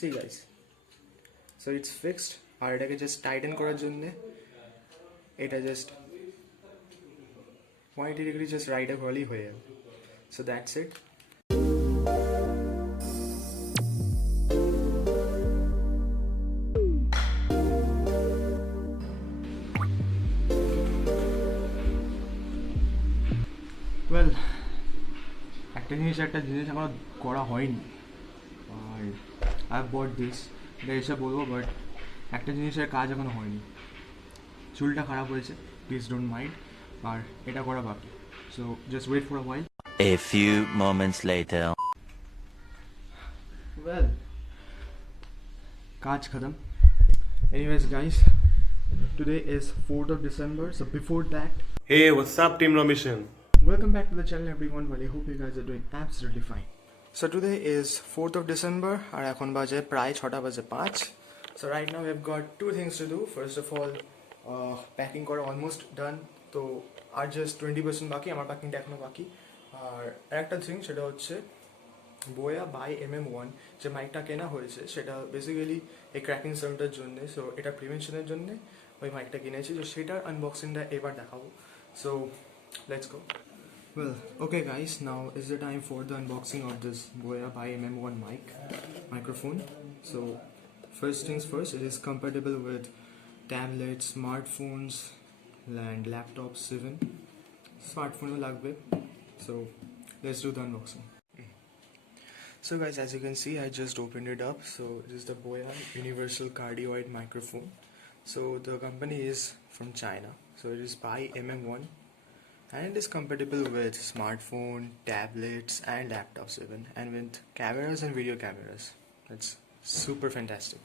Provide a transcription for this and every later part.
See guys, so it's fixed আর এটাকে just tighten করার জন্য এটা just 180 degree just right up হলেই হয়ে যাবে. So that's it. Well, একটা জিনিস আমার করা হয়নি আর আই বট দিস, এটা এসে বলবো, বাট একটা জিনিসের কাজ এখনো হয়নি. চুলটা খারাপ হয়েছে, প্লিজ ডোন্ট মাইন্ড, আর এটা করা বাকি. So just wait for a while. A few moments later. Well, কাজ খতম. Anyways guys, today is 4th of December, so before that, Hey, what's up, Team Romission? welcome back to the channel everyone. Well, I hope you guys are doing absolutely fine. So today is 4th of December আর এখন বাজে প্রায় 6টা বাজে 5. So right now we have got two things to do. First of all, packing করা almost done, তো আর just 20% বাকি, আমার প্যাকিংটা এখনো বাকি. আর একটা থিং সেটা হচ্ছে BOYA by-MM1 যে মাইকটা কেনা হয়েছে সেটা বেসিক্যালি এই ক্র্যাকিং সাউন্ডের জন্য, সো এটা প্রিভেনশনের জন্য ওই মাইকটা কিনেছি. তো সেটার আনবক্সিংটা এবার দেখাবো. So let's go. Well, okay guys, now is the time for the unboxing of this BOYA by-MM1 microphone. So first things first, it is compatible with tablets, smartphones and laptops even. Smartphone lagbe. So let's do the unboxing. So guys, as you can see, I just opened it up. So this is the BOYA universal cardioid microphone. So the company is from China. So it is by-MM1. And it is compatible with smartphone, tablets and laptops even, and with cameras and video cameras. That's super fantastic.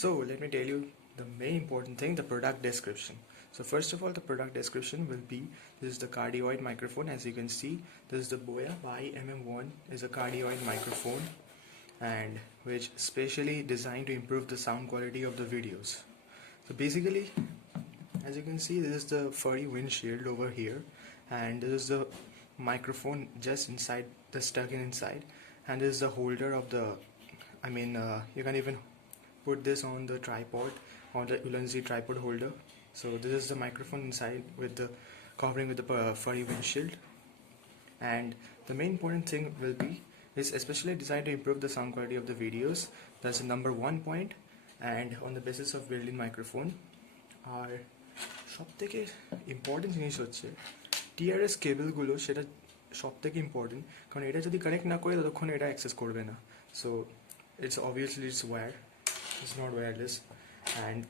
So let me tell you the main important thing, the product description. So first of all, the product description will be, this is the cardioid microphone. As you can see, this is the BOYA by-MM1 is a cardioid microphone, and which specially designed to improve the sound quality of the videos. So basically, as you can see, this is the furry windshield over here, and this is the microphone just inside, the stuck in inside, and this is the holder of the, you can even put this on the tripod, on the Ulanzi tripod holder. So this is the microphone inside with the covering with the furry windshield. And the main important thing will be, is especially designed to improve the sound quality of the videos. That's the number one point, and on the basis of built-in microphone. আর সবথেকে ইম্পর্টেন্ট জিনিস হচ্ছে টিআরএস কেবলগুলো, সেটা সবথেকে ইম্পর্টেন্ট, কারণ এটা যদি কানেক্ট না করে ততক্ষণ এটা অ্যাক্সেস করবে না. So it's obviously it's wire, it's not wireless. And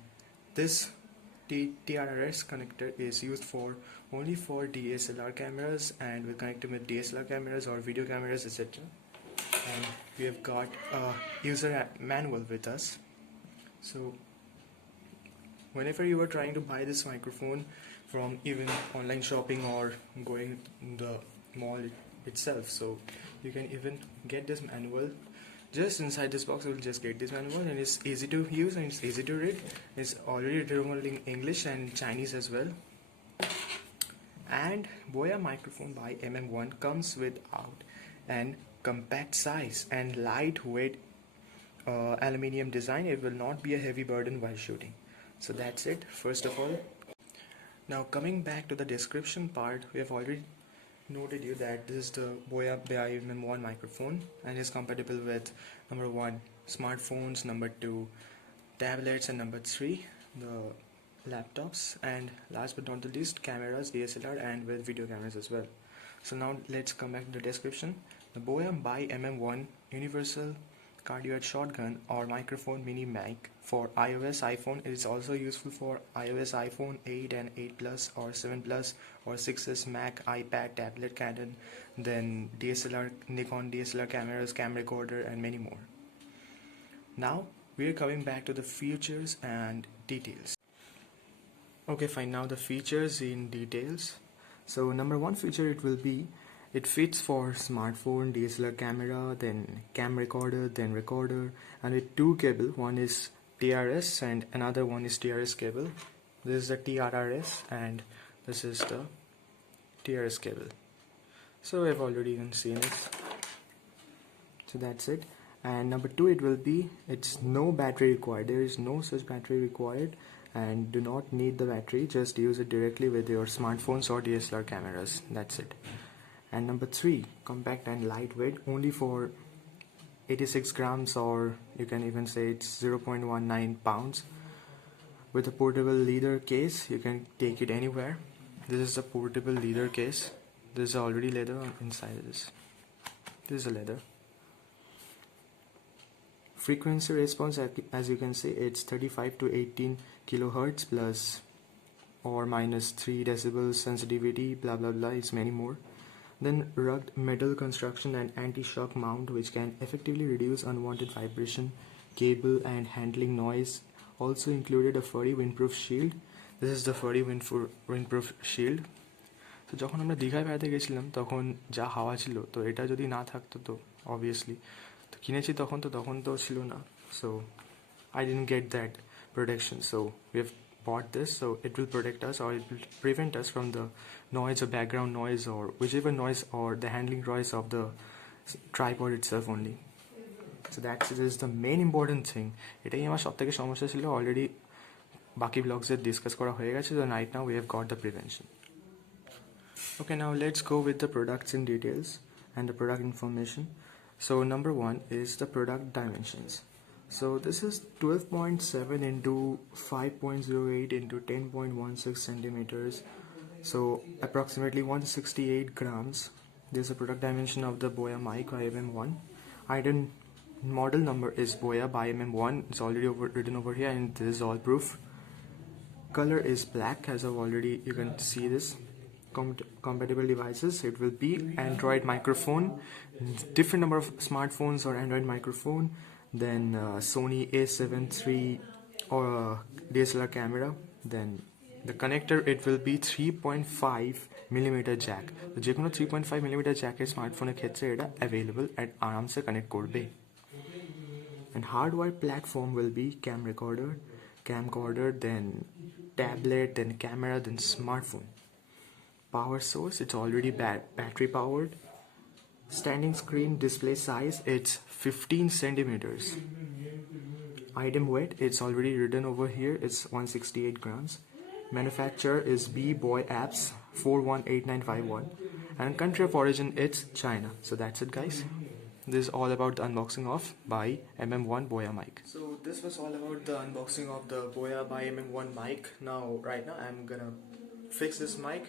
this TRRS connector is used for only for DSLR cameras, and we're connected with DSLR cameras or video cameras, etc. And we have got a user manual with us. So whenever you are trying to buy this microphone from even online shopping or going in the mall itself, so you can even get this manual. Just inside this box you will just get this manual, and it's easy to use and it's easy to read. It's already available in English and Chinese as well. And BOYA microphone by MM1 comes without an compact size and lightweight aluminium design. It will not be a heavy burden while shooting. So that's it, first of all. Now coming back to the description part, we have already noted you that this is the BOYA by-MM1 microphone, and is compatible with number 1 smartphones, number 2 tablets, and number 3 the laptops, and last but not the least cameras, DSLR, and with video cameras as well. So now let's come back to the description. The BOYA by-MM1 universal cardioid shotgun or microphone mini mic for iOS iPhone. It is also useful for iOS iPhone 8 and 8 Plus or 7 Plus or 6s, Mac, iPad, tablet, Canon, then DSLR, Nikon DSLR cameras, camcorder, and many more. Now we are coming back to the features and details. Okay, fine. Now the features in details. So number 1 feature, it will be, it fits for smartphone, DSLR camera, then camcorder, then recorder, and with 2 cable. One is TRS and another one is TRS cable. This is the TRRS and this is the TRS cable. So I've already seen it. So that's it. And number 2, it will be, it's no battery required. There is no such battery required, and do not need the battery. Just use it directly with your smartphones or DSLR cameras. That's it. And number 3, compact and lightweight, only for 86 grams, or you can even say it's 0.19 pounds. With a portable leather case, you can take it anywhere. This is the portable leather case. This is already leather inside this. This is a leather. Frequency response, as you can see, it's 35 to 18 kilohertz plus or minus 3 decibels sensitivity, blah blah blah, it's many more. Then rugged metal construction and anti-shock mount, which can effectively reduce unwanted vibration, cable and handling noise. Also included a furry windproof shield. This is the furry windproof shield. তো যখন আমরা দীঘায় বেড়াতে গেছিলাম তখন যা হাওয়া ছিল, তো এটা যদি না থাকতো তো অবভিয়াসলি তো কিনেছি তখন তো ছিল না, so I didn't get that protection, so we have bought this, so it will protect us, or it will prevent us from the noise or background noise or whichever noise or the handling noise of the tripod itself only. So that is the main important thing. এটাই আমার সবথেকে সমস্যা ছিল, অলরেডি বাকি ব্লগসে ডিসকাস করা হয়ে গেছে, so right now we have got the prevention. Okay, now let's go with the products in details and the product information. So number 1 is the product dimensions. So this is 12.7 into 5.08 into 10.16 centimeters, so approximately 168 grams. This is the product dimension of the BOYA mic by-MM1. Item model number is BOYA by-MM1. It's already written over here, and this is all proof. Color is black, as I've already, you can see this. Compatible devices, it will be Android microphone, different number of smartphones or Android microphone, then Sony A7 III or DSLR camera. Then the connector, it will be 3.5mm jack. তো যে কোনো 3.5mm জ্যাকের স্মার্টফোনের ক্ষেত্রে এটা available at আরামসে কানেক্ট করবে। And hardware platform will be camcorder, then tablet, then camera, then smartphone. Power source, it's already battery powered. Standing screen display size, it's 15 centimeters. Item weight, it's already written over here, it's 168 grams. Manufacturer is BOYAPS 418951, and country of origin, it's China. So that's it, guys. This is all about the unboxing of by-MM1 BOYA mic. So this was all about the unboxing of the BOYA by-MM1 mic. Right now I'm gonna fix this mic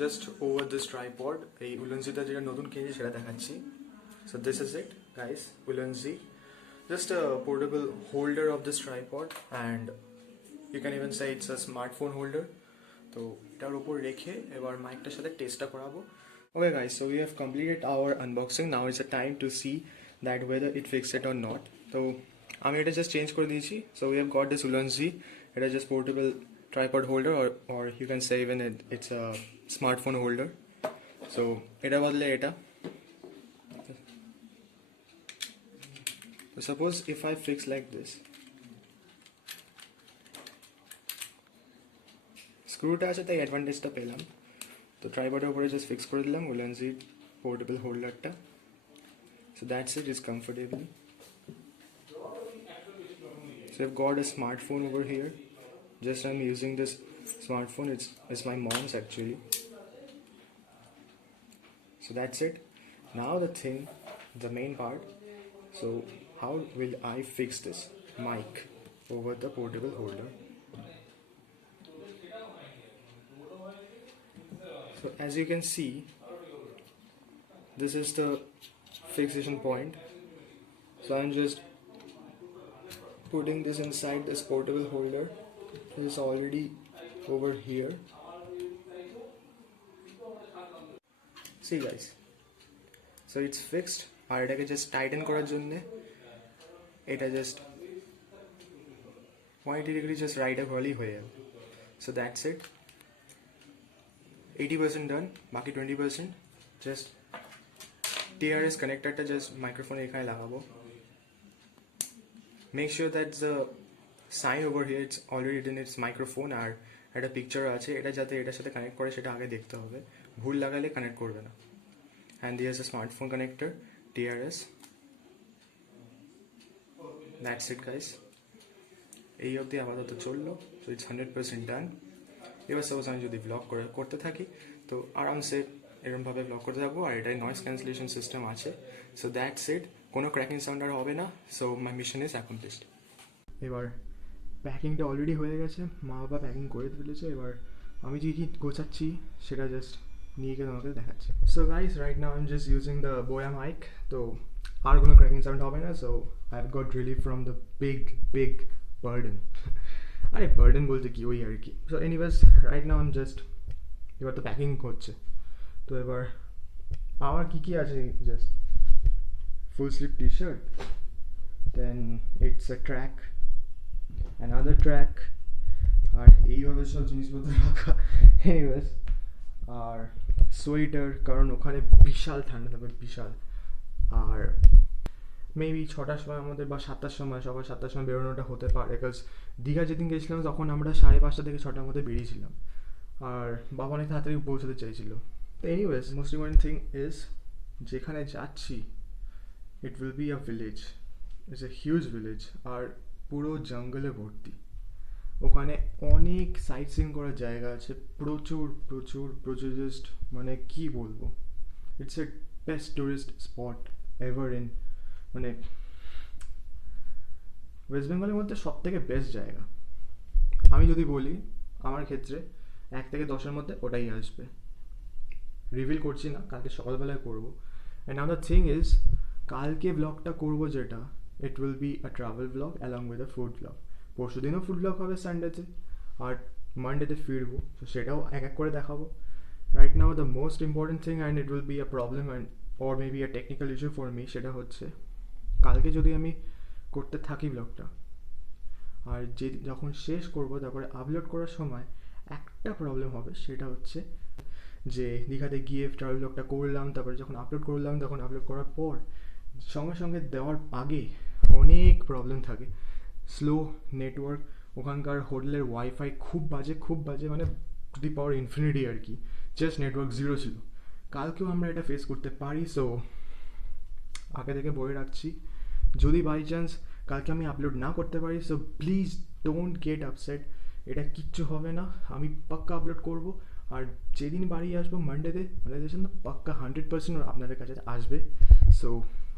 just over this tripod. এই উলনজিটা যেটা নতুন কিনেছি সেটা দেখাচ্ছি. So this is it, guys. উলনজি, just a portable holder of this tripod, and you can even say it's a smartphone holder. তো এটার উপর রেখে এবার মাইকটার সাথে টেস্টটা করাবো. Okay guys, so we have completed our unboxing. Now is the time to see that whether it fixed it or not. So আমি এটা just change করে দিয়েছি. So we have got this উলনজি. এটা just portable tripod holder, or you can say even it's a smartphone holder. So এটা বদলে এটা. So suppose if I fix like this, স্ক্রুটা আছে তাই অ্যাডভান্টেজটা পেলাম. তো ট্রাইপডের উপরে জাস্ট ফিক্স করে দিলাম উলনজি পোর্টেবল হোল্ডারটা. So that's it, it's comfortable. So I've got a smartphone over here. Just I'm using this smartphone, it's my mom's actually. So that's it. Now the main part. So how will I fix this mic over the portable holder? So as you can see, this is the fixation point. So I'm just putting this inside this portable holder. It is already over here. See guys, so it's fixed. আর এটাকে just tighten করার জন্য এটা just 180 degree just right up হলেই হয়ে যাবে. So that's it. 80% done, বাকি 20% just TRS connectorটা just microphone এখানে লাগাবো. Make sure that the sign over here, it's already written, it's microphone, আর একটা পিকচার আছে, এটা যাতে এটার সাথে কানেক্ট করে সেটা আগে দেখতে হবে, ভুল লাগালে কানেক্ট করবে না. And there's a smartphone connector, TRS. That's it guys, এই অবধি আপাতত চললো। সো ইটস 100% ডান। এবার সাপোজ আমি যদি ব্লগ করতে থাকি তো আরামসে এরকমভাবে ব্লগ করতে থাকবো, আর এটাই নয়েজ ক্যান্সেলেশন সিস্টেম আছে। সো দ্যাটস ইট, কোনো ক্র্যাকিং সাউন্ড আর হবে না। So my mission is accomplished. এবার প্যাকিংটা অলরেডি হয়ে গেছে, মা বাবা প্যাকিং করে ফেলেছে। এবার আমি যে কি গোছাচ্ছি সেটা জাস্ট নিয়ে গিয়ে তোমাকে দেখাচ্ছি। So guys, right now I am just using the Boya mic, তো আর কোনো ক্র্যাকিং সাউন্ড হবে না। So I have got relieve from the big burden. আরে বার্ডেন বলতে কি, ওই আর কি। So anyways, right now I am just, এবার তো প্যাকিং হচ্ছে। তো এবার আমার কী আছে, just full sleeve T shirt, then it's a track, another track, আর এইভাবে সব জিনিসপত্র রাখা। এনিওয়েজ, আর সোয়েটার, কারণ ওখানে বিশাল ঠান্ডা থাকবে, বিশাল। আর মেবি 6টার সময় আমাদের বা 7টার সময়, সকাল 7টার সময় বেরোনোটা হতে পারে, বিকজ দীঘা যেদিন গেছিলাম তখন আমরা 5:30 থেকে 6টার মধ্যে বেরিয়েছিলাম, আর বাবা অনেক তাড়াতাড়ি পৌঁছাতে চাইছিল। তো anyways, most important thing is যেখানে যাচ্ছি it will be a village, it's a huge village, আর পুরো জঙ্গলে ভর্তি। ওখানে অনেক সাইট সিইং করার জায়গা আছে, প্রচুর প্রচুর প্রচুর, জাস্ট মানে কী বলবো, it's a best tourist spot ever in, মানে ওয়েস্ট বেঙ্গলের মধ্যে সব থেকে বেস্ট জায়গা। আমি যদি বলি আমার ক্ষেত্রে 1 থেকে 10-এর মধ্যে ওটাই আসবে। রিভিল করছি না, কালকে সকালবেলায় করবো। অ্যান্ড আদার থিং ইজ, কালকে ব্লগটা করবো যেটা, ইট will be a travel blog along with a food blog. পরশু দিনও ফুড ব্লগ হবে সানডেতে, আর মানডেতে ফিরবো, তো সেটাও এক এক করে দেখাবো। Right now the most important thing, and it will be a problem and or maybe a technical issue for me, সেটা হচ্ছে কালকে যদি আমি করতে থাকি ব্লগটা, আর যখন শেষ করবো তারপরে আপলোড করার সময় একটা প্রবলেম হবে, সেটা হচ্ছে যে দীঘাতে গিয়ে ট্রাভেল ব্লগটা করলাম, তারপরে যখন আপলোড করলাম, তখন আপলোড করার পর সঙ্গে সঙ্গে দেওয়ার আগে অনেক প্রবলেম থাকে। স্লো নেটওয়ার্ক, ওখানকার হোটেলের ওয়াইফাই খুব বাজে, মানে টু দি পাওয়ার ইনফিনিটি আর কি, জাস্ট নেটওয়ার্ক 0 ছিল। কালকেও আমরা এটা ফেস করতে পারি। সো আগে থেকে বলে রাখছি, যদি বাই চান্স কালকে আমি আপলোড না করতে পারি, so please don't get upset, এটা কিচ্ছু হবে না, আমি পাক্কা আপলোড করব। আর যেদিন বাড়ি আসবো মানডেতে, মনিটাইজেশন তো পাক্কা 100% আপনাদের কাছে আসবে। সো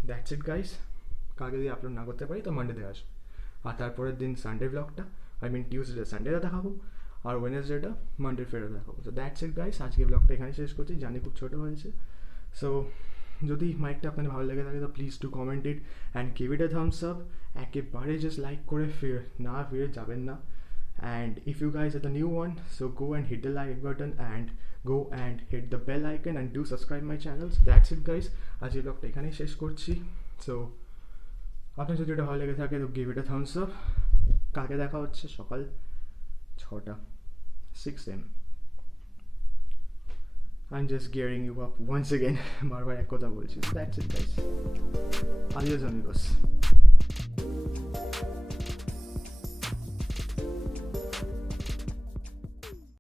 দ্যাটস ইট গাইস, কালকে যদি আপলোড না করতে পারি তো মানডেতে আসবে, আর তারপরের দিন সানডে ব্লগটা, আই মিন টিউসডে সানডেটা দেখাবো, আর ওয়েডনেসডেটা মানডে ফেরত দেখাবো। সো দ্যাটস ইট গাইস, আজকে ব্লগটা এখানে শেষ করছি, জানি খুব ছোটো হয়েছে। সো যদি মাইকটা আপনাদের ভালো লেগে থাকে তো please two comment it and give it A Thums up. একেবারে জাস্ট লাইক করে ফিরে যাবেন না। And if you guys are the new one, so go and hit the like button and go and hit the bell icon and do subscribe my channel. So that's it guys, আজকের ব্লগটা এখানেই শেষ করছি। সো আপনার যদি এটা ভালো লেগে থাকে তো give it A Thums up. কালকে দেখা হচ্ছে সকাল 6টা 6 AM। I'm just gearing you up once again. বারবার এক কথা বলছি। That's it guys, adios amigos.